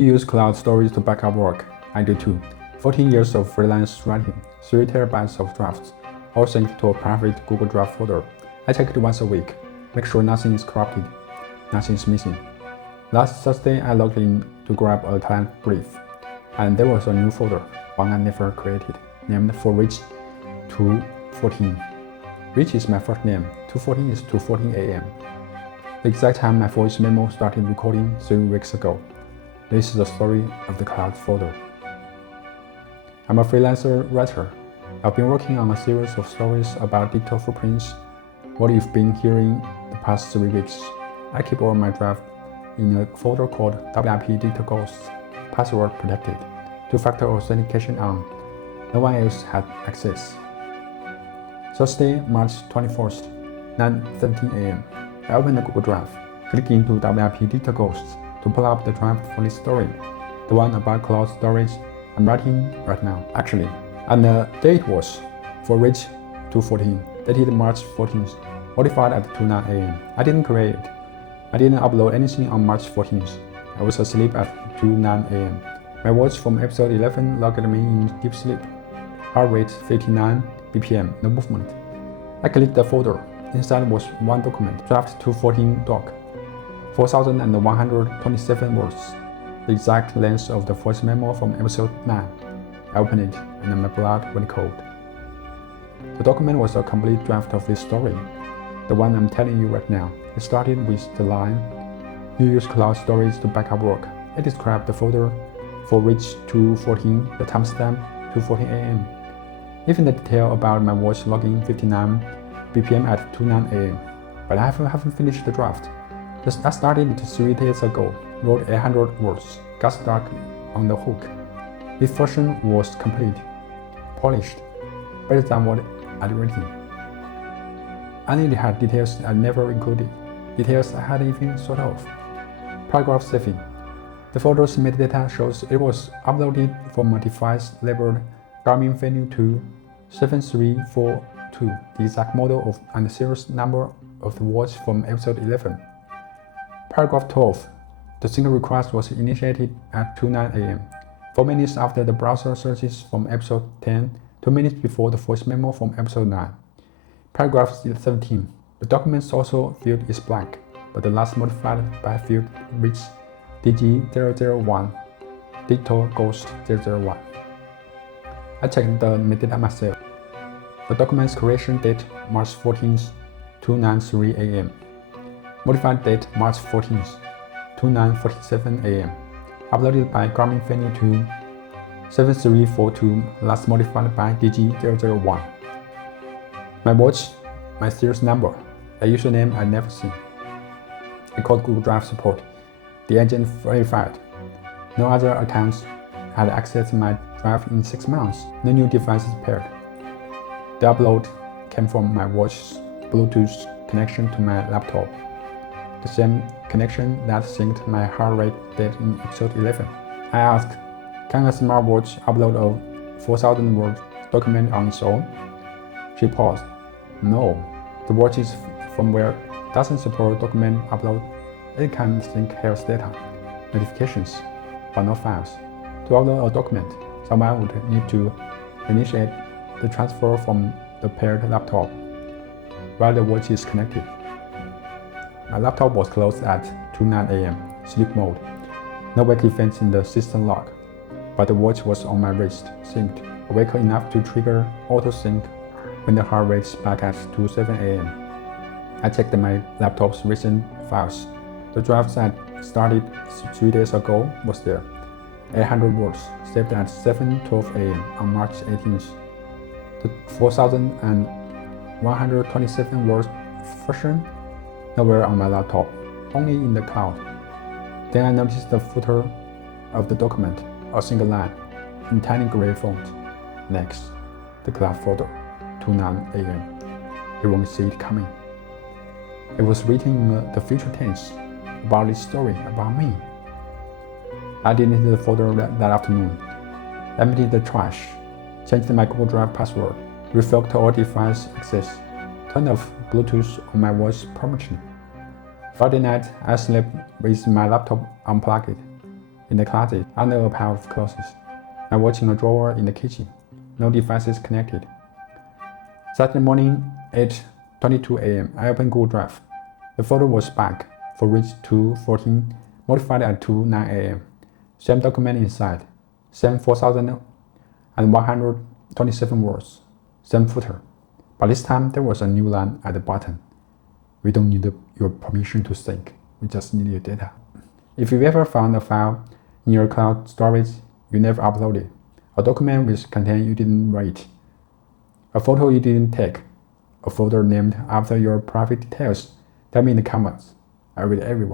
You use cloud storage to back up work. I do too. 14 years of freelance writing, 3 terabytes of drafts, all synced to a private Google Drive folder. I check it once a week, make sure nothing is corrupted, nothing is missing. Last Thursday, I logged in to grab a client brief, and there was a new folder, one I never created, named for Rich 2:14. Rich is my first name, 2:14 is 2:14 a.m. The exact time my voice memo started recording 3 weeks ago. This is the story of the cloud folder. I'm a freelancer writer. I've been working on a series of stories about digital footprints. What you've been hearing the past 3 weeks. I keep all my draft in a folder called WIP Digital Ghosts, password protected, 2-factor authentication on. No one else had access. Thursday, March 21st, 9:17 a.m. I open the Google Drive, click into WIP Digital Ghosts to pull up the draft for this story, the one about cloud storage I'm writing right now, actually. And the date was for Rich 2:14, dated March 14th, modified at 2:09 a.m. I didn't create it. I didn't upload anything on March 14th. I was asleep at 2:09 a.m. My watch from episode 11 logged me in deep sleep. Heart rate 59 BPM, no movement. I clicked the folder. Inside was one document, draft 2:14 doc, 4,127 words, the exact length of the voice memo from episode 9. I opened it, and my blood went cold. The document was a complete draft of this story, the one I'm telling you right now. It started with the line, "You use cloud storage to back up work." It described the folder for Rich 2:14, the timestamp 2:14 a.m. Even the detail about my watch logging 59 BPM at 2:09 a.m. But I haven't finished the draft. I started 3 days ago, wrote 800 words, got stuck on the hook. This version was complete, polished, better than what I'd written. And it had details I never included, details I hadn't even thought of. Paragraph 7. The folder's metadata shows it was uploaded from a device labeled Garmin Venue 2 7342, the exact model of and the serial number of the watch from episode 11. Paragraph 12. The single request was initiated at 2:09 a.m., 4 minutes after the browser searches from episode 10, 2 minutes before the voice memo from episode 9. Paragraph 17. The document source field is blank, but the last modified by field reads DG001, Digital Ghost 001. I checked the metadata myself. The document's creation date March 14th, 2:93 a.m. Modified date March 14th, 2:47 a.m. Uploaded by Garmin Venue 2 7342, last modified by DG001. My watch, my serial number, a username I'd never seen. I called Google Drive support. The agent verified. No other accounts had accessed my drive in 6 months. No new devices paired. The upload came from my watch's Bluetooth connection to my laptop, the same connection that synced my heart rate data in episode 11. I asked, can a smartwatch upload a 4,000 word document on its own? She paused. No, the watch's firmware doesn't support document upload. It can sync health data, notifications, but not files. To upload a document, someone would need to initiate the transfer from the paired laptop while the watch is connected. My laptop was closed at 2:09 a.m., sleep mode. No wake events in the system log, but the watch was on my wrist, synced, awake enough to trigger auto-sync when the heart rate's back at 2:07 a.m. I checked my laptop's recent files. The draft that started 3 days ago was there. 800 words, saved at 7:12 a.m. on March 18th. The 4,127 words version, nowhere on my laptop, only in the cloud. Then I noticed the footer of the document, a single line, in tiny gray font. Next, the cloud folder, 2:09 a.m. You won't see it coming. It was written in the future tense, about this story, about me. I deleted the folder that afternoon, emptied the trash, changed my Google Drive password, revoked all device access, turned off Bluetooth on my watch permanently. Friday night, I slept with my laptop unplugged. in the closet under a pile of clothes. I'm watching a drawer in the kitchen. No devices connected. Saturday morning, 8:22 a.m. I opened Google Drive. The photo was back for reach 214, modified at 2:09 a.m. Same document inside. Same 4,127 words. Same footer. But this time there was a new line at the bottom. We don't need your permission to sync. We just need your data. If you ever found a file in your cloud storage you never uploaded, a document with content you didn't write, a photo you didn't take, a folder named after your private details, tell me in the comments. I read everyone.